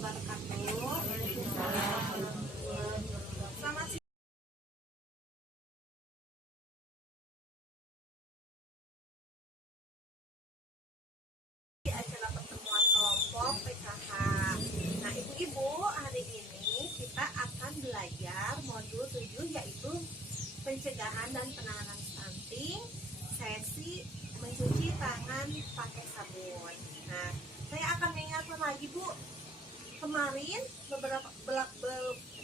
wabarakatuh. Selamat siang. Di acara pertemuan kelompok PKH. Nah, ibu-ibu, hari ini kita akan belajar modul 7, yaitu pencegahan dan penanganan stunting, sesi mencuci tangan pakai sabun. Nah, saya akan mengingatkan lagi, Bu, kemarin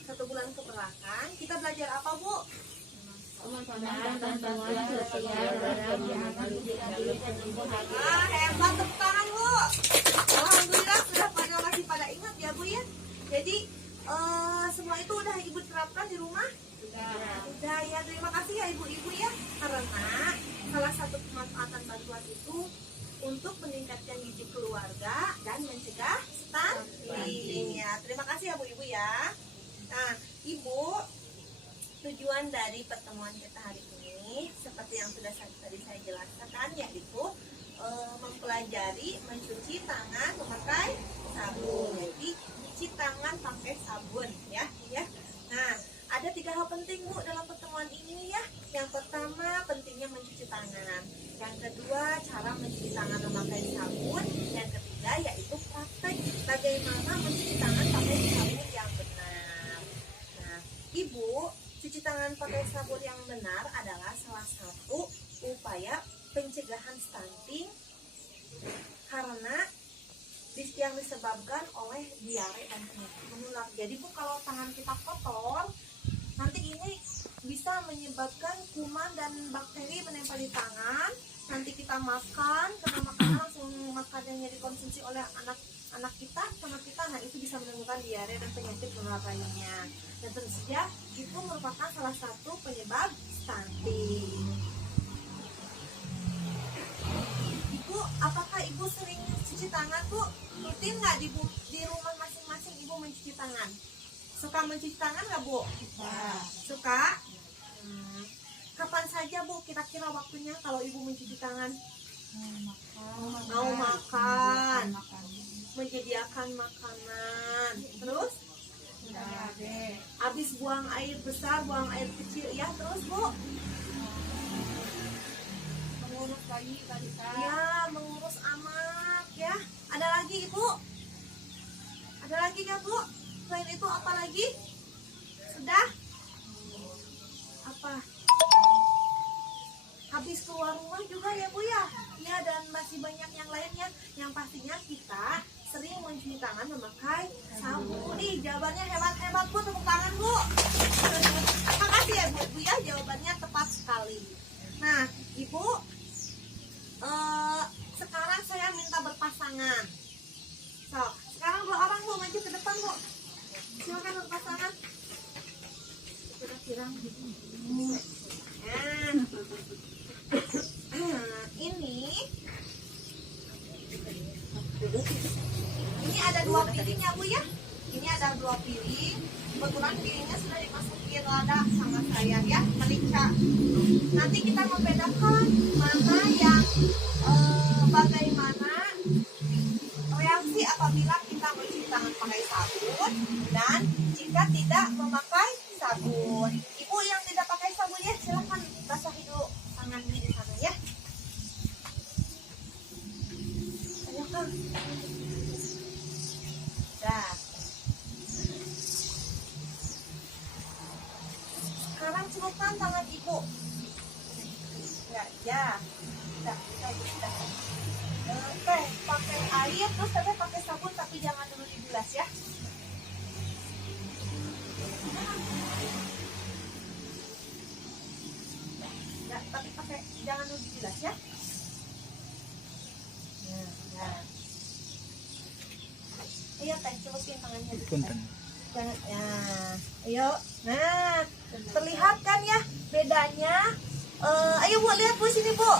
satu bulan kebelakang kita belajar apa, Bu? Hebat, tepuk tangan, Bu. Alhamdulillah sudah masih pada ingat ya, Bu ya. Jadi semua itu udah Ibu terapkan di rumah? Udah ya, terima kasih ya ibu-ibu ya. Karena salah satu pemanfaatan bantuan itu untuk meningkatkan gizi keluarga dan mencegah stunting ya. Terima kasih ya Bu-ibu ya. Nah, Ibu, tujuan dari pertemuan kita hari ini seperti yang sudah tadi saya jelaskan, yaitu mempelajari mencuci tangan memakai sabun. Jadi cuci tangan pakai sabun ya. Nah, ada 3 hal penting, Bu, dalam pertemuan ini ya. Yang pertama, pentingnya mencuci tangan. Yang kedua, cara mencuci tangan memakai sabun. Yang ketiga, yaitu praktek bagaimana mencuci tangan pakai sabun yang benar. Nah, Ibu, cuci tangan pakai sabun yang benar adalah salah satu upaya pencegahan stunting karena yang disebabkan oleh diare dan penyakit menular. Jadi, Bu, kalau tangan kita kotor, nanti ini bisa menyebabkan kuman dan bakteri menempel di tangan. Nanti kita makan, karena makanan langsung makanannya dikonsumsi oleh anak kita, nah itu bisa menimbulkan diare dan penyakit menular lainnya. Dan tentu saja itu merupakan salah satu penyebab stunting. Ibu, apakah Ibu sering cuci tangan, Bu? Rutin nggak di rumah masing-masing Ibu mencuci tangan? Suka mencuci tangan nggak, Bu? Suka? Kapan saja, Bu, kira-kira waktunya kalau Ibu mencuci tangan? Mau makan, menyediakan makanan, terus habis buang air besar, buang air kecil, ya, terus, Bu? Mengurus bayi, balita. Ya, mengurus anak, ya. Ada lagi, Ibu? Ada lagi nggak, Bu? Selain itu apa lagi? Sudah? Apa? Habis keluar rumah juga ya, Bu ya? Ya, dan masih banyak yang lainnya. Yang pastinya kita sering mencuci tangan memakai sabun. Ih, jawabannya hebat-hebat, Bu. Tepuk tangan, Bu. Terima kasih ya, Bu ya. Jawabannya tepat sekali. Nah, Ibu, sekarang saya minta berpasangan. So, sekarang 2 orang, Bu, maju ke depan, Bu. Silakan berpasangan. Kira-kira ini ada 2 piring ya, Bu ya. Ini ada 2 piring. Kebetulan piringnya sudah dimasukin lada sama saya ya, merica. Nanti kita membedakan mana yang bagaimana reaksi apabila kita mencuci tangan pakai sabun dan jika tidak memakai sabun. Ibu yang tidak pakai sabun ya, silahkan basahi dulu tangan di sana ya. Silahkan. Dah. Sekarang celupkan tangan Ibu. Ya. Kita. Oke, pakai air terus tapi pakai sabun, tapi jangan dulu dibilas ya. Ya, tapi jangan dulu dibilas ya. Nah. Ayo Teh, celupin tangannya dulu. Jangan, ya. Ayo. Nah, terlihat kan ya bedanya? Ayo Bu, lihat Bu sini, Bu.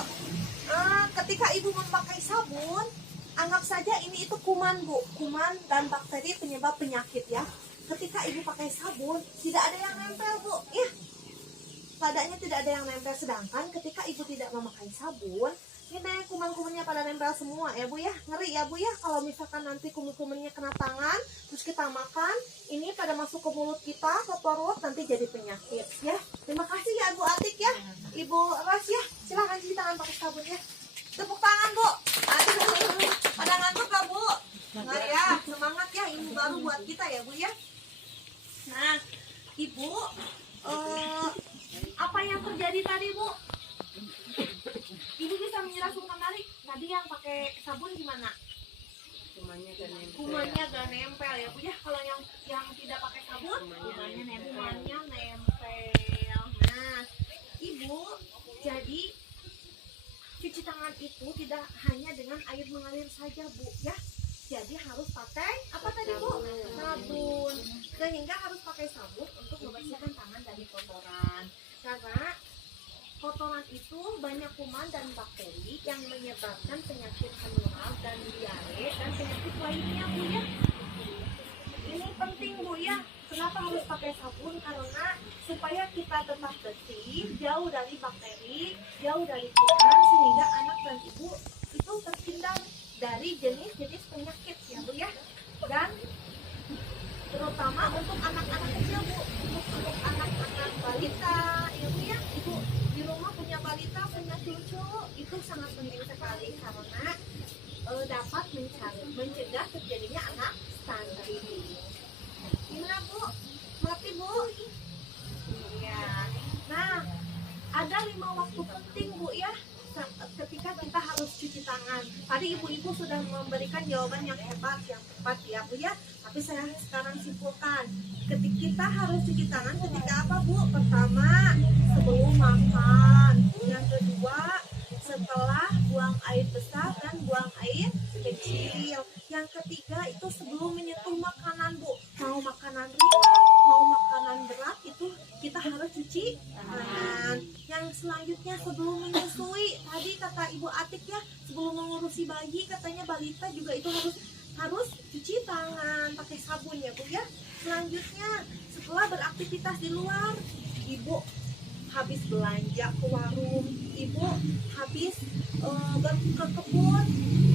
Ketika Ibu memakai sabun, anggap saja ini itu kuman, Bu. Kuman dan bakteri penyebab penyakit ya. Ketika Ibu pakai sabun, tidak ada yang nempel, Bu. Ya. Padanya tidak ada yang nempel. Sedangkan ketika Ibu tidak memakai sabun, ini kuman-kumannya pada nempel semua ya, Bu ya. Ngeri ya, Bu ya. Kalau misalkan nanti kuman-kumannya kena tangan, terus kita makan, ini pada masuk ke mulut kita, ke perut, nanti jadi penyakit ya. Terima kasih ya Ibu Atik ya, Ibu Ras ya. Silakan cuci tangan pakai sabun ya. Tepuk tangan Bu. Aduh, pada ngantuk gak Bu? Nah ya, semangat ya, ini baru buat kita ya Bu ya. Nah, Ibu, apa yang terjadi tadi Bu? Ibu bisa menjelaskan tadi yang pakai sabun gimana? Kumannya gak nempel ya Bu ya. Kalau yang tidak pakai sabun, kumannya nempel. Nah, Ibu, jadi cuci tangan itu tidak hanya dengan air mengalir saja Bu ya. Jadi harus pakai apa tadi Bu? Sabun. Sehingga harus pakai sabun untuk membersihkan tangan dari kotoran. Karena kotoran itu banyak kuman dan bakteri yang menyebabkan penyakit menular dan diare dan penyakit lainnya Bu ya. Ini penting Bu ya. Kenapa harus pakai sabun? Karena supaya kita tetap bersih, jauh dari bakteri, jauh dari kuman, sehingga anak dan ibu itu terhindar dari jenis-jenis penyakit ya Bu ya. Dan terutama untuk anak-anak kecil Bu, untuk anak-anak balita ya Bu ya. Ibu di rumah punya balita, punya cucu, itu sangat penting sekali karena dapat mencegah terjadinya anak stunting. Gimana Bu? Mengerti Bu? Ya. Nah, ada 5 waktu penting Bu ya ketika kita harus cuci tangan. Tadi ibu-ibu sudah memberikan jawaban yang hebat, yang tepat ya Bu ya. Tapi saya sekarang simpulkan, ketika kita harus cuci tangan ketika apa Bu? Pertama, sebelum makan. Yang kedua, setelah buang air besar dan buang air kecil. Yang ketiga itu sebelum menyentuh makanan Bu. Mau makanan ringan, mau makanan berat, itu kita harus cuci tangan. Yang selanjutnya sebelum menyusui, tadi kata Ibu Atik ya, sebelum mengurusi bayi katanya balita juga itu harus cuci tangan pakai sabun ya Bu ya. Selanjutnya setelah beraktivitas di luar, Ibu habis belanja ke warung, ibu habis ke kebun,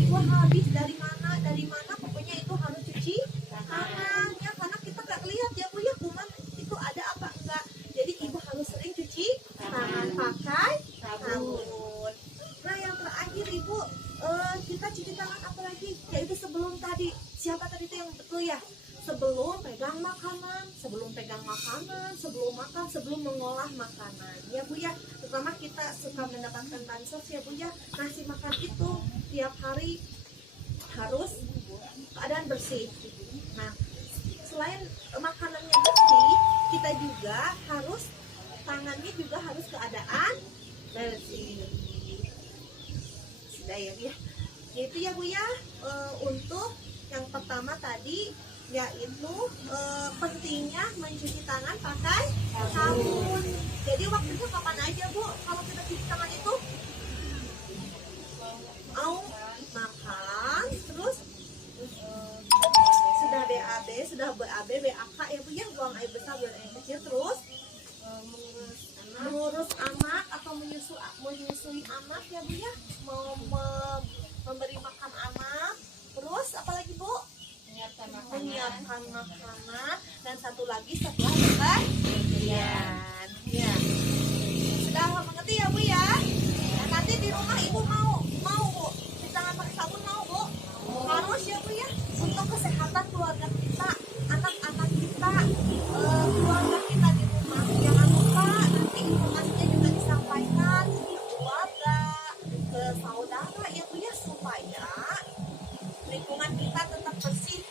ibu habis dari mana pokoknya itu harus cuci tangan ya, karena kita nggak lihat ya Bu ya kuman itu ada apa enggak. Jadi ibu harus sering cuci tangan pakai sabun. Nah yang terakhir Ibu, kita cuci tangan apa lagi? Yaitu sebelum tadi, siapa tadi itu yang betul ya? Sebelum pegang makanan, sebelum makan, sebelum mengolah makanan ya Bu ya. Terutama kita suka mendapatkan bansos ya Bu ya, ngasih makan itu tiap hari harus keadaan bersih. Nah selain makanannya bersih, kita juga harus tangannya juga harus keadaan bersih. Sudah ya Bu ya. Itu ya Bu ya, untuk yang pertama tadi yaitu pentingnya mencuci tangan pakai sabun. Jadi waktunya kapan aja Bu kalau kita cuci tangan itu? Mau makan, terus sudah BAB, BAK ya Bu ya, buang air besar, buang air kecil, terus mengurus anak atau menyusui anak ya Bu ya, memberi makan anak, terus apalagi Bu? Menyiapkan makanan, dan satu lagi setelah bepergian ya. Sudah mengerti ya Bu ya? Nanti di rumah Ibu mau Bu cuci tangan pakai sabun, mau Bu? Harus ya Bu ya, untuk kesehatan keluarga kita, anak-anak kita, keluarga kita di rumah. Jangan lupa nanti informasinya juga disampaikan ke keluarga, ke saudara ya Bu ya, supaya lingkungan kita tetap bersih